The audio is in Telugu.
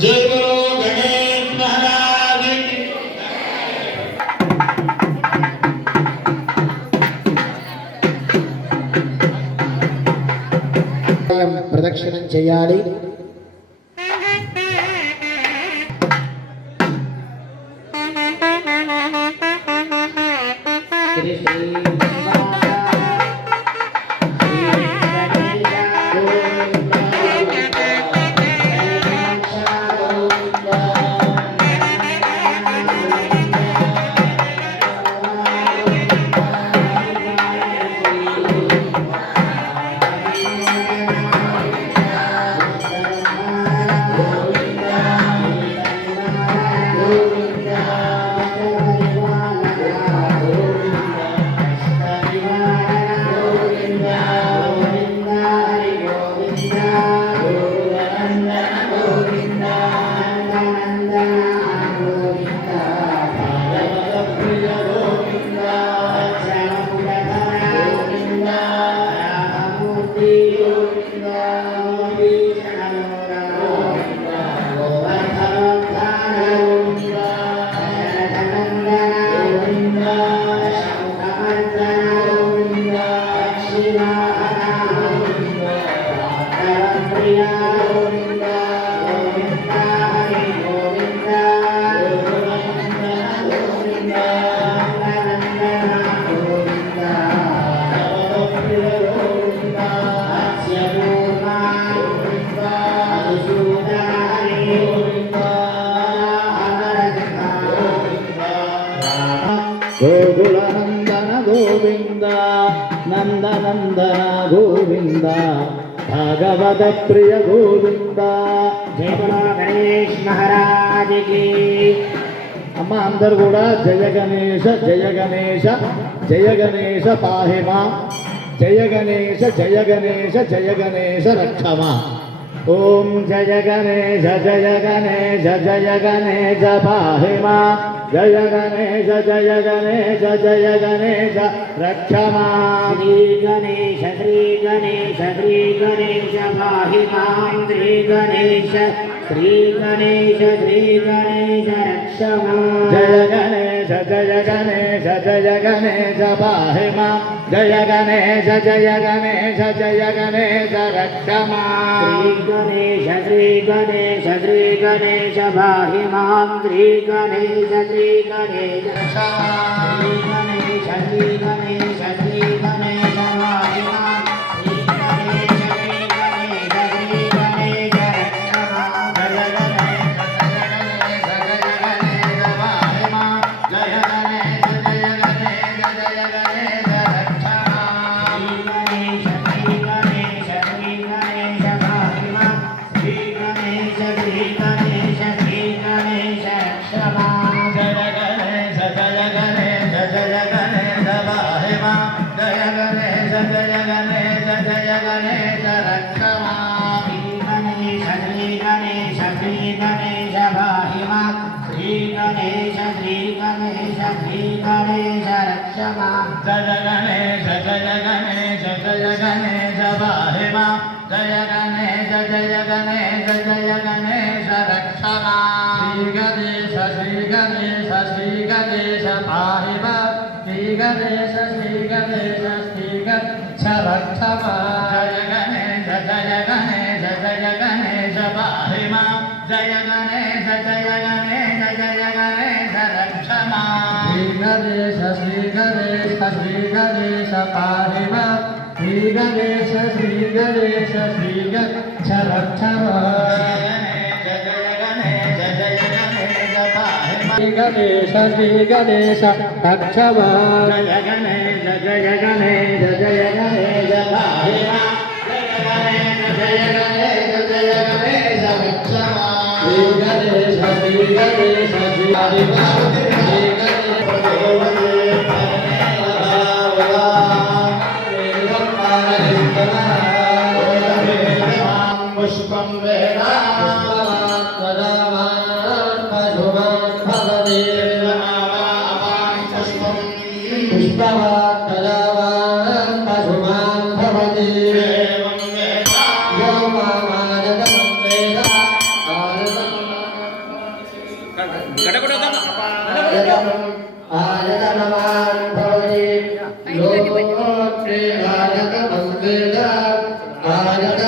जय बोलो गणेश महाराज की ప్రదక్షిణం చేయాలి. గోకులనందన గోవింద నందనందన గోవింద భాగవత ప్రియ గోవింద. జయ బోలో గణేష్ మహారాజ్ కి. అమ్మ అందరు కూడా జయ గణేశ జయ గణేశ జయ గణేశ పాహిమా జయ గణేశ జయ గణేశ జయ గణేశ రక్షమా. ఓం జయ గణేశ జయ గణేశ జయ గణేశ పాహిమా జయ గణేశ జయ గణేశ జయ గణేశ రక్షమా. శ్రీ గణేశ శ్రీ గణేశ శ్రీ గణేశ పాహి మాం శ్రీ గణేశ శ్రీ గణేశ శ్రీ గణేశ రక్షమా. జయ గణేశ జయ గణేశ జయ గణేశ పాహి మాం జయ గణేశ జయ గణేశ జయ గణేశ రక్షమా. శ్రీ గణేశ శ్రీ గణేశ శ్రీ గణేశ పాహి మాం శ్రీ గణేశ శ్రీ గణేశ రక్షమా. శ్రీ గణేశ శ్రీ గణేశ శ్రీ గణేశ పాహి మాం శ్రీ గణేశ శ్రీ గణేశ శ్రీ గణేశ రక్షమా. జయ గణేశ జయ గణేశ జయ గణేశ పాహి మాం జయ గణేశ జయ గణేశ జయ గణేశ రక్షమా. శ్రీ గణేశ శ్రీ గణేశ శ్రీ గణేశ పాహి మాం శ్రీ గణేశ శ్రీ గణేశ శ్రీ గణేశ రక్షమా. జయ గణేశ జయ గణేశ జయ గణేశ పాహి మాం జయ గణేశ జయ గణేశ జయ గణేశ రక్షమా. శ్రీ గణేశ శ్రీ గణేశ శ్రీ గణేశ పాహి మాం శ్రీ గణేశ శ్రీ గణేశ శ్రీ గణేశ రక్షమా. జయ గణేశ జయ గణేశ జయ గణేశ పాహి మాం జయ గణేశ జయ గణేశ జయ గణేశ రక్షమా. శ్రీ గణేశ శ్రీ గణేశ శ్రీ గణేశ పాహి మాం శ్రీ గణేశ శ్రీ గణేశ శ్రీ గణేశ రక్షమా. జయ గణేశ జయ గణేశ జయ గణేశ పాహి మాం జయ గణేశ జయ గణేశ జయ గణేశ రక్షమా. శ్రీ గణేశ శ్రీ గణేశ శ్రీ గణేశ పాహి మాం శ్రీ గణేశ శ్రీ గణేశ శ్రీ గణేశ రక్షమా. శ్రీ గణేశ శ్రీ గణేశ రక్షమా. జయ గణేశ జయ గణేశ జయ గణేశ పాహి మాం జయ గణేశ జయ గణేశ జయ గణేశ రక్షమా. శ్రీ గణేశ శ్రీ గణేశ శ్రీ పాహి మాం శ్రీ గణేశ పుష్పం వేదా పుష్పవాన్ తదావాన్ పశుమాన్ భవతి. ఏవం వేదా యో మామానదం వేదా ఆనదం आयतनवान् भवति लोकोऽत्रे आयतनं वेद आयत